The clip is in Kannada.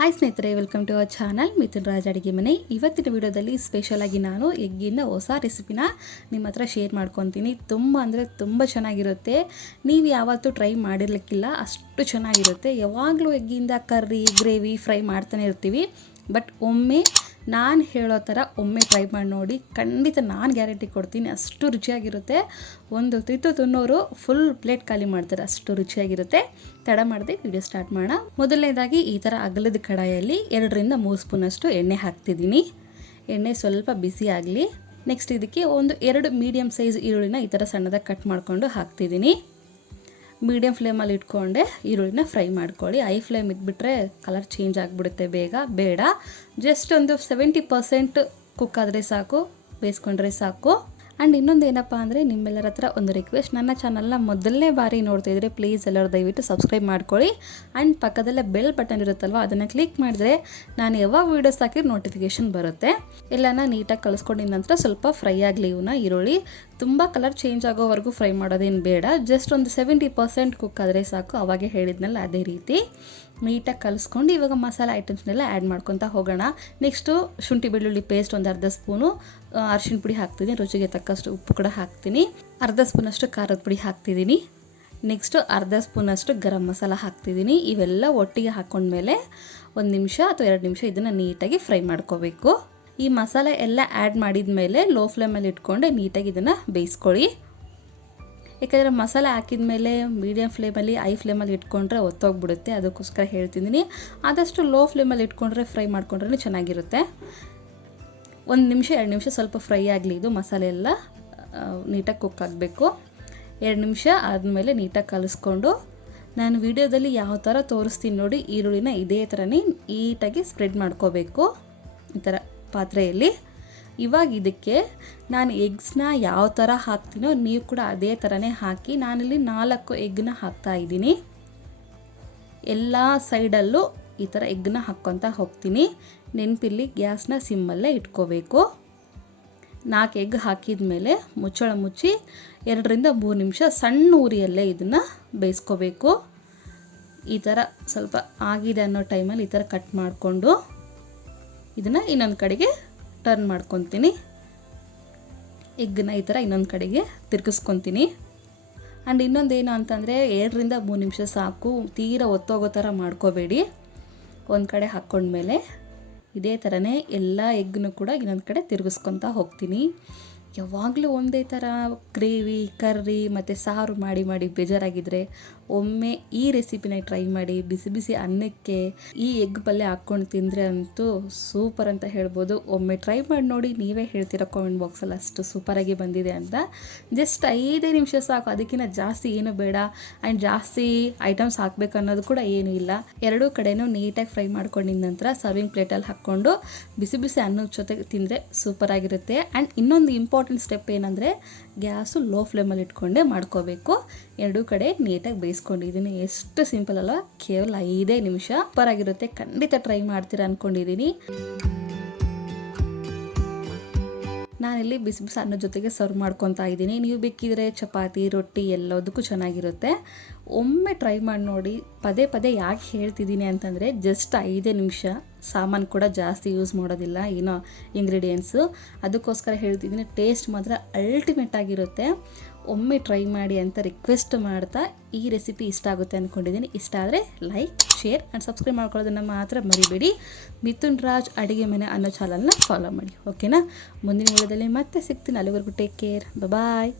ಹಾಯ್ ಸ್ನೇಹಿತರೆ, welcome to our channel Mithun Raj ಅಡುಗೆ ಮನೆ. ಇವತ್ತಿನ ವಿಡಿಯೋದಲ್ಲಿ ಸ್ಪೆಷಲಾಗಿ ನಾನು ಎಗ್ಗಿಂದ ಹೊಸ ರೆಸಿಪಿನ ನಿಮ್ಮ ಹತ್ರ ಶೇರ್ ಮಾಡ್ಕೊತೀನಿ. ತುಂಬ ಅಂದರೆ ತುಂಬ ಚೆನ್ನಾಗಿರುತ್ತೆ. ನೀವು ಯಾವತ್ತೂ ಟ್ರೈ ಮಾಡಿರ್ಲಿಕ್ಕಿಲ್ಲ, ಅಷ್ಟು ಚೆನ್ನಾಗಿರುತ್ತೆ. ಯಾವಾಗಲೂ ಎಗ್ಗಿಂದ ಕರ್ರಿ, ಗ್ರೇವಿ, ಫ್ರೈ ಮಾಡ್ತಾನೆ ಇರ್ತೀವಿ. ಬಟ್ ಒಮ್ಮೆ ನಾನು ಹೇಳೋ ಥರ ಒಮ್ಮೆ ಟ್ರೈ ಮಾಡಿ ನೋಡಿ. ಖಂಡಿತ ನಾನು ಗ್ಯಾರಂಟಿ ಕೊಡ್ತೀನಿ, ಅಷ್ಟು ರುಚಿಯಾಗಿರುತ್ತೆ. ಒಂದು ತಿತ್ತು ತಿನ್ನೋರು ಫುಲ್ ಪ್ಲೇಟ್ ಖಾಲಿ ಮಾಡ್ತಾರೆ, ಅಷ್ಟು ರುಚಿಯಾಗಿರುತ್ತೆ. ತಡ ಮಾಡದೆ ವಿಡಿಯೋ ಸ್ಟಾರ್ಟ್ ಮಾಡೋಣ. ಮೊದಲನೇದಾಗಿ ಈ ಥರ ಅಗಲದ ಕಡಾಯಲ್ಲಿ 2-3 ಸ್ಪೂನಷ್ಟು ಎಣ್ಣೆ ಹಾಕ್ತಿದ್ದೀನಿ. ಎಣ್ಣೆ ಸ್ವಲ್ಪ ಬಿಸಿ ಆಗಲಿ. ನೆಕ್ಸ್ಟ್ ಇದಕ್ಕೆ ಒಂದು 2 ಮೀಡಿಯಮ್ ಸೈಜ್ ಈರುಳ್ಳಿನ ಈ ಥರ ಸಣ್ಣದಾಗಿ ಕಟ್ ಮಾಡಿಕೊಂಡು ಹಾಕ್ತಿದ್ದೀನಿ. ಮೀಡಿಯಮ್ ಫ್ಲೇಮಲ್ಲಿ ಇಟ್ಕೊಂಡೆ ಈರುಳ್ಳಿನ ಫ್ರೈ ಮಾಡ್ಕೊಳ್ಳಿ. ಐ ಫ್ಲೇಮ್ ಇಟ್ಬಿಟ್ರೆ ಕಲರ್ ಚೇಂಜ್ ಆಗಿಬಿಡುತ್ತೆ ಬೇಡ. ಜಸ್ಟ್ ಒಂದು 70% ಕುಕ್ ಆದರೆ ಸಾಕು, ಬೇಯಿಸ್ಕೊಂಡ್ರೆ ಸಾಕು. ಆ್ಯಂಡ್ ಇನ್ನೊಂದು ಏನಪ್ಪ ಅಂದರೆ, ನಿಮ್ಮೆಲ್ಲರ ಹತ್ರ ಒಂದು ರಿಕ್ವೆಸ್ಟ್, ನನ್ನ ಚಾನಲ್ನ ಮೊದಲನೇ ಬಾರಿ ನೋಡ್ತಾ ಇದ್ದರೆ ಪ್ಲೀಸ್ ಎಲ್ಲರೂ ದಯವಿಟ್ಟು ಸಬ್ಸ್ಕ್ರೈಬ್ ಮಾಡ್ಕೊಳ್ಳಿ. ಆ್ಯಂಡ್ ಪಕ್ಕದಲ್ಲೇ ಬೆಲ್ ಬಟನ್ ಇರುತ್ತಲ್ವ, ಅದನ್ನು ಕ್ಲಿಕ್ ಮಾಡಿದ್ರೆ ನಾನು ಯಾವಾಗ ವೀಡಿಯೋಸ್ ಹಾಕಿದ್ರೆ ನೋಟಿಫಿಕೇಷನ್ ಬರುತ್ತೆ. ಎಲ್ಲನ ನೀಟಾಗಿ ಕಲಿಸ್ಕೊಂಡಿದ ನಂತರ ಸ್ವಲ್ಪ ಫ್ರೈ ಆಗಲಿ. ಇವನ್ನ ಈರುಳ್ಳಿ ತುಂಬ ಕಲರ್ ಚೇಂಜ್ ಆಗೋವರೆಗೂ ಫ್ರೈ ಮಾಡೋದೇನು ಬೇಡ. ಜಸ್ಟ್ ಒಂದು 70% ಕುಕ್ ಆದರೆ ಸಾಕು. ಅವಾಗೆ ಹೇಳಿದ್ನಲ್ಲ ಅದೇ ರೀತಿ ನೀಟಾಗಿ ಕಲಿಸ್ಕೊಂಡು ಇವಾಗ ಮಸಾಲೆ ಐಟಮ್ಸ್ನೆಲ್ಲ ಆ್ಯಡ್ ಮಾಡ್ಕೊತಾ ಹೋಗೋಣ. ನೆಕ್ಸ್ಟು ಶುಂಠಿ ಬೆಳ್ಳುಳ್ಳಿ ಪೇಸ್ಟ್ ಒಂದು ಅರ್ಧ ಸ್ಪೂನು, ಅರಿಶಿಣ ಪುಡಿ ಹಾಕ್ತೀನಿ, ರುಚಿಗೆ ತಕ್ಕಷ್ಟು ಉಪ್ಪು ಕೂಡ ಹಾಕ್ತೀನಿ, ಅರ್ಧ ಸ್ಪೂನಷ್ಟು ಖಾರದ ಪುಡಿ ಹಾಕ್ತಿದ್ದೀನಿ. ನೆಕ್ಸ್ಟು ಅರ್ಧ ಸ್ಪೂನಷ್ಟು ಗರಂ ಮಸಾಲ ಹಾಕ್ತಿದ್ದೀನಿ. ಇವೆಲ್ಲ ಒಟ್ಟಿಗೆ ಹಾಕ್ಕೊಂಡ್ಮೇಲೆ 1 ನಿಮಿಷ ಅಥವಾ 2 ನಿಮಿಷ ಇದನ್ನು ನೀಟಾಗಿ ಫ್ರೈ ಮಾಡ್ಕೋಬೇಕು. ಈ ಮಸಾಲೆ ಎಲ್ಲ ಆ್ಯಡ್ ಮಾಡಿದ ಮೇಲೆ ಲೋ ಫ್ಲೇಮಲ್ಲಿ ಇಟ್ಕೊಂಡೆ ನೀಟಾಗಿ ಇದನ್ನು ಬೇಯಿಸ್ಕೊಳ್ಳಿ. ಯಾಕಂದರೆ ಮಸಾಲೆ ಹಾಕಿದ ಮೇಲೆ ಮೀಡಿಯಮ್ ಫ್ಲೇಮಲ್ಲಿ, ಐ ಫ್ಲೇಮಲ್ಲಿ ಇಟ್ಕೊಂಡ್ರೆ ಒತ್ತೋಗ್ಬಿಡುತ್ತೆ. ಅದಕ್ಕೋಸ್ಕರ ಹೇಳ್ತಿದ್ದೀನಿ, ಆದಷ್ಟು ಲೋ ಫ್ಲೇಮಲ್ಲಿ ಇಟ್ಕೊಂಡ್ರೆ ಫ್ರೈ ಮಾಡ್ಕೊಂಡ್ರೆ ಚೆನ್ನಾಗಿರುತ್ತೆ. 1 ನಿಮಿಷ 2 ನಿಮಿಷ ಸ್ವಲ್ಪ ಫ್ರೈ ಆಗಲಿ. ಇದು ಮಸಾಲೆ ಎಲ್ಲ ನೀಟಾಗಿ ಕುಕ್ ಆಗಬೇಕು. 2 ನಿಮಿಷ ಆದಮೇಲೆ ನೀಟಾಗಿ ಕಲಿಸ್ಕೊಂಡು, ನಾನು ವಿಡಿಯೋದಲ್ಲಿ ಯಾವ ಥರ ತೋರಿಸ್ತೀನಿ ನೋಡಿ, ಈರುಳ್ಳಿನ ಇದೇ ಥರನೇ ನೀಟಾಗಿ ಸ್ಪ್ರೆಡ್ ಮಾಡ್ಕೋಬೇಕು ಈ ಥರ ಪಾತ್ರೆಯಲ್ಲಿ. ಇವಾಗ ಇದಕ್ಕೆ ನಾನು ಎಗ್ಸ್ನ ಯಾವ ಥರ ಹಾಕ್ತೀನೋ ನೀವು ಕೂಡ ಅದೇ ಥರನೇ ಹಾಕಿ. ನಾನಿಲ್ಲಿ 4 ಎಗ್ನ ಹಾಕ್ತಾ ಇದ್ದೀನಿ. ಎಲ್ಲ ಸೈಡಲ್ಲೂ ಈ ಥರ ಎಗ್ನ ಹಾಕ್ಕೊತಾ ಹೋಗ್ತೀನಿ. ನೆನಪಿಲ್ಲಿ ಗ್ಯಾಸ್ನ ಸಿಮ್ಮಲ್ಲೇ ಇಟ್ಕೋಬೇಕು. 4 ಎಗ್ ಹಾಕಿದ ಮೇಲೆ ಮುಚ್ಚಳ ಮುಚ್ಚಿ 2-3 ನಿಮಿಷ ಸಣ್ಣ ಉರಿಯಲ್ಲೇ ಇದನ್ನು ಬೇಯಿಸ್ಕೋಬೇಕು. ಈ ಥರ ಸ್ವಲ್ಪ ಆಗಿದೆ ಅನ್ನೋ ಟೈಮಲ್ಲಿ ಈ ಥರ ಕಟ್ ಮಾಡಿಕೊಂಡು ಇದನ್ನು ಇನ್ನೊಂದು ಕಡೆಗೆ ಟರ್ನ್ ಮಾಡ್ಕೊತೀನಿ. ಎಗ್ಗನ್ನ ಈ ಥರ ಇನ್ನೊಂದು ಕಡೆಗೆ ತಿರ್ಗಿಸ್ಕೊತೀನಿ. ಆ್ಯಂಡ್ ಇನ್ನೊಂದೇನು ಅಂತಂದರೆ, 2-3 ನಿಮಿಷ ಸಾಕು, ತೀರ ಒತ್ತೋಗೋ ಥರ ಮಾಡ್ಕೋಬೇಡಿ. ಒಂದು ಕಡೆ ಹಾಕ್ಕೊಂಡ್ಮೇಲೆ ಇದೇ ಥರನೇ ಎಲ್ಲ ಎಗ್ಗನ್ನು ಕೂಡ ಇನ್ನೊಂದು ಕಡೆ ತಿರ್ಗಿಸ್ಕೊತಾ ಹೋಗ್ತೀನಿ. ಯಾವಾಗಲೂ ಒಂದೇ ಥರ ಗ್ರೇವಿ, ಕರ್ರಿ ಮತ್ತು ಸಾರು ಮಾಡಿ ಬೇಜಾರಾಗಿದ್ದರೆ ಒಮ್ಮೆ ಈ ರೆಸಿಪಿನ ಟ್ರೈ ಮಾಡಿ. ಬಿಸಿ ಬಿಸಿ ಅನ್ನಕ್ಕೆ ಈ ಎಗ್ ಪಲ್ಯ ಹಾಕ್ಕೊಂಡು ತಿಂದರೆ ಅಂತೂ ಸೂಪರ್ ಅಂತ ಹೇಳ್ಬೋದು. ಒಮ್ಮೆ ಟ್ರೈ ಮಾಡಿ ನೋಡಿ, ನೀವೇ ಹೇಳ್ತೀರ ಕಾಮೆಂಟ್ ಬಾಕ್ಸಲ್ಲಿ ಅಷ್ಟು ಸೂಪರಾಗಿ ಬಂದಿದೆ ಅಂತ. ಜಸ್ಟ್ 5 ನಿಮಿಷ ಸಾಕು, ಅದಕ್ಕಿಂತ ಜಾಸ್ತಿ ಏನು ಬೇಡ. ಆ್ಯಂಡ್ ಜಾಸ್ತಿ ಐಟಮ್ಸ್ ಹಾಕಬೇಕು ಅನ್ನೋದು ಕೂಡ ಏನೂ ಇಲ್ಲ. ಎರಡೂ ಕಡೆನೂ ನೀಟಾಗಿ ಫ್ರೈ ಮಾಡ್ಕೊಂಡಿದ ನಂತರ ಸರ್ವಿಂಗ್ ಪ್ಲೇಟಲ್ಲಿ ಹಾಕ್ಕೊಂಡು ಬಿಸಿ ಬಿಸಿ ಅನ್ನದ ಜೊತೆಗೆ ತಿಂದರೆ ಸೂಪರಾಗಿರುತ್ತೆ. ಆ್ಯಂಡ್ ಇನ್ನೊಂದು ಇಂಪಾರ್ಟೆಂಟ್ ಸ್ಟೆಪ್ ಏನಂದರೆ, ಗ್ಯಾಸು ಲೋ ಫ್ಲೇಮಲ್ಲಿ ಇಟ್ಕೊಂಡೇ ಮಾಡ್ಕೋಬೇಕು. ಎರಡೂ ಕಡೆ ನೀಟಾಗಿ ಬೇಯಿಸ್ಕೊಂಡಿದ್ದೀನಿ. ಎಷ್ಟು ಸಿಂಪಲ್ ಅಲ್ವಾ, ಕೇವಲ 5 ನಿಮಿಷ. ಸೂಪರಾಗಿರುತ್ತೆ. ಖಂಡಿತ ಟ್ರೈ ಮಾಡ್ತೀರಾ ಅಂದ್ಕೊಂಡಿದ್ದೀನಿ. ನಾನಿಲ್ಲಿ ಬಿಸಿ ಬಿಸಿ ಅನ್ನದ ಜೊತೆಗೆ ಸರ್ವ್ ಮಾಡ್ಕೊತಾ ಇದ್ದೀನಿ. ನೀವು ಬೇಕಿದ್ರೆ ಚಪಾತಿ, ರೊಟ್ಟಿ ಎಲ್ಲದಕ್ಕೂ ಚೆನ್ನಾಗಿರುತ್ತೆ. ಒಮ್ಮೆ ಟ್ರೈ ಮಾಡಿ ನೋಡಿ. ಪದೇ ಯಾಕೆ ಹೇಳ್ತಿದ್ದೀನಿ ಅಂತಂದರೆ, ಜಸ್ಟ್ 5 ನಿಮಿಷ, ಸಾಮಾನು ಕೂಡ ಜಾಸ್ತಿ ಯೂಸ್ ಮಾಡೋದಿಲ್ಲ, ಏನೋ ಇಂಗ್ರೀಡಿಯೆಂಟ್ಸು, ಅದಕ್ಕೋಸ್ಕರ ಹೇಳ್ತಿದ್ದೀನಿ. ಟೇಸ್ಟ್ ಮಾತ್ರ ಅಲ್ಟಿಮೇಟ್ ಆಗಿರುತ್ತೆ. ಒಮ್ಮೆ ಟ್ರೈ ಮಾಡಿ ಅಂತ ರಿಕ್ವೆಸ್ಟ್ ಮಾಡ್ತಾ, ಈ ರೆಸಿಪಿ ಇಷ್ಟ ಆಗುತ್ತೆ ಅಂದ್ಕೊಂಡಿದ್ದೀನಿ. ಇಷ್ಟ ಆದರೆ ಲೈಕ್, ಶೇರ್ ಆ್ಯಂಡ್ ಸಬ್ಸ್ಕ್ರೈಬ್ ಮಾಡ್ಕೊಳ್ಳೋದನ್ನು ಮಾತ್ರ ಮರಿಬೇಡಿ. ಮಿಥುನ್ ರಾಜ್ ಅಡುಗೆ ಮನೆ ಅನ್ನೋ ಚಾನಲ್ನ ಫಾಲೋ ಮಾಡಿ, ಓಕೆನಾ? ಮುಂದಿನ ವಿಡಿಯೋದಲ್ಲಿ ಮತ್ತೆ ಸಿಗ್ತೀನಿ. ಅಲ್ಲಿವರೆಗೂ ಟೇಕ್ ಕೇರ್, ಬಾಯ್.